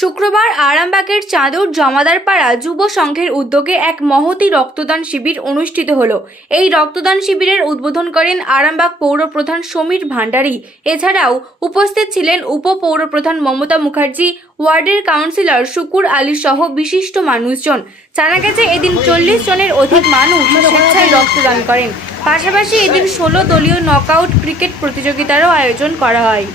শুক্রবার আরামবাগের চাঁদর জমাদারপাড়া যুব সংঘের উদ্যোগে এক মহতি রক্তদান শিবির অনুষ্ঠিত হলো। এই রক্তদান শিবিরের উদ্বোধন করেন আরামবাগ পৌরপ্রধান সমীর ভান্ডারী এছাড়াও উপস্থিত ছিলেন উপপৌরপ্রধান মমতা মুখার্জি, ওয়ার্ডের কাউন্সিলর শুকুর আলী সহ বিশিষ্ট মানুষজন। জানা গেছে, এদিন চল্লিশ জনের অধিক মানুষ স্বেচ্ছায় রক্তদান করেন। পাশাপাশি এদিন ষোলো দলীয় নকআউট ক্রিকেট প্রতিযোগিতারও আয়োজন করা হয়।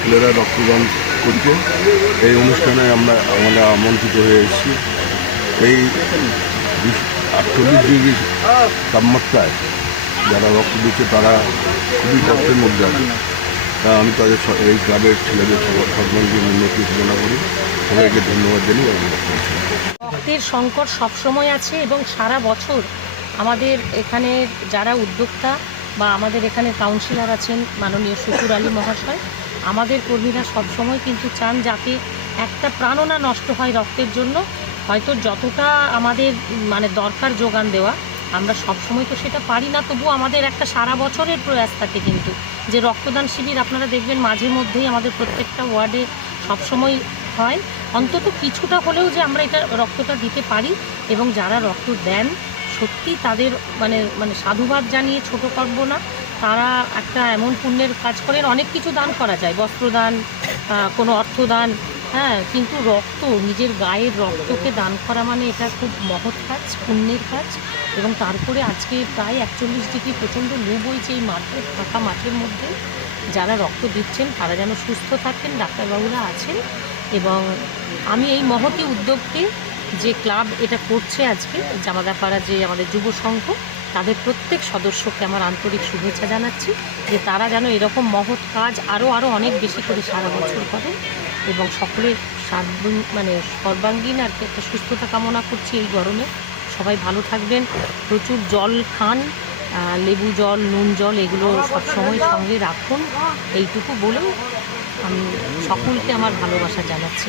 ছেলেরা রক্তদান করছে এই অনুষ্ঠানে আমরা আমরা আমন্ত্রিত হয়ে এসেছি। এই আটচল্লিশ ডিগ্রি তাপমাত্রায় যারা রক্ত দিচ্ছে, তারা খুবই কষ্টের মধ্যে আছে। তা আমি তাদের এই ক্লাবের ছেলেদের সর্বাঙ্গীন উন্নতি কামনা করি। সবাইকে ধন্যবাদ জানিয়ে। রক্তের সংকট সবসময় আছে এবং সারা বছর আমাদের এখানে যারা উদ্যোক্তা বা আমাদের এখানে কাউন্সিলর আছেন মাননীয় শুকুর আলী মহাশয় আমাদের কর্মীরা সবসময় কিন্তু চান যাতে একটা প্রাণও না নষ্ট হয় রক্তের জন্য। হয়তো যতটা আমাদের মানে দরকার যোগান দেওয়া, আমরা সবসময় তো সেটা পারি না। তবু আমাদের একটা সারা বছরের প্রয়াস থাকে কিন্তু যে রক্তদান শিবির আপনারা দেখবেন মাঝে মধ্যেই আমাদের প্রত্যেকটা ওয়ার্ডে সবসময় হয়। অন্তত কিছুটা হলেও যে আমরা এটা রক্তটা দিতে পারি এবং যারা রক্ত দেন, সত্যি তাদের মানে মানে সাধুবাদ জানিয়ে ছোট করব না। তারা একটা এমন পুণ্যের কাজ করেন, অনেক কিছু দান করা যায়। বস্ত্রদান কোনো অর্থদান হ্যাঁ কিন্তু রক্ত, নিজের গায়ের রক্তকে দান করা মানে এটা খুব মহৎ কাজ, পুণ্যের কাজ। এবং তারপরে আজকে প্রায় একচল্লিশ ডিগ্রি প্রচণ্ড লু বইছে এই মাঠে, ফাঁকা মাঠের মধ্যে। যারা রক্ত দিচ্ছেন, তারা যেন সুস্থ থাকেন, ডাক্তারবাবুরা আছেন। এবং আমি এই মহতি উদ্যোগকে যে ক্লাব এটা করছে আজকে, জামাদাপাড়া যে আমাদের যুব সংঘ তাদের প্রত্যেক সদস্যকে আমার আন্তরিক শুভেচ্ছা জানাচ্ছি যে তারা যেন এরকম মহৎ কাজ আরও আরও অনেক বেশি করে সারা বছর করেন এবং সকলের মানে সর্বাঙ্গীন আর কি একটা সুস্থতা কামনা করছি এই গরমে। সবাই ভালো থাকবেন। প্রচুর জল খান লেবু জল, নুন জল এগুলো সবসময় সঙ্গে রাখুন। এইটুকু বলে আমি সকলকে আমার ভালোবাসা জানাচ্ছি।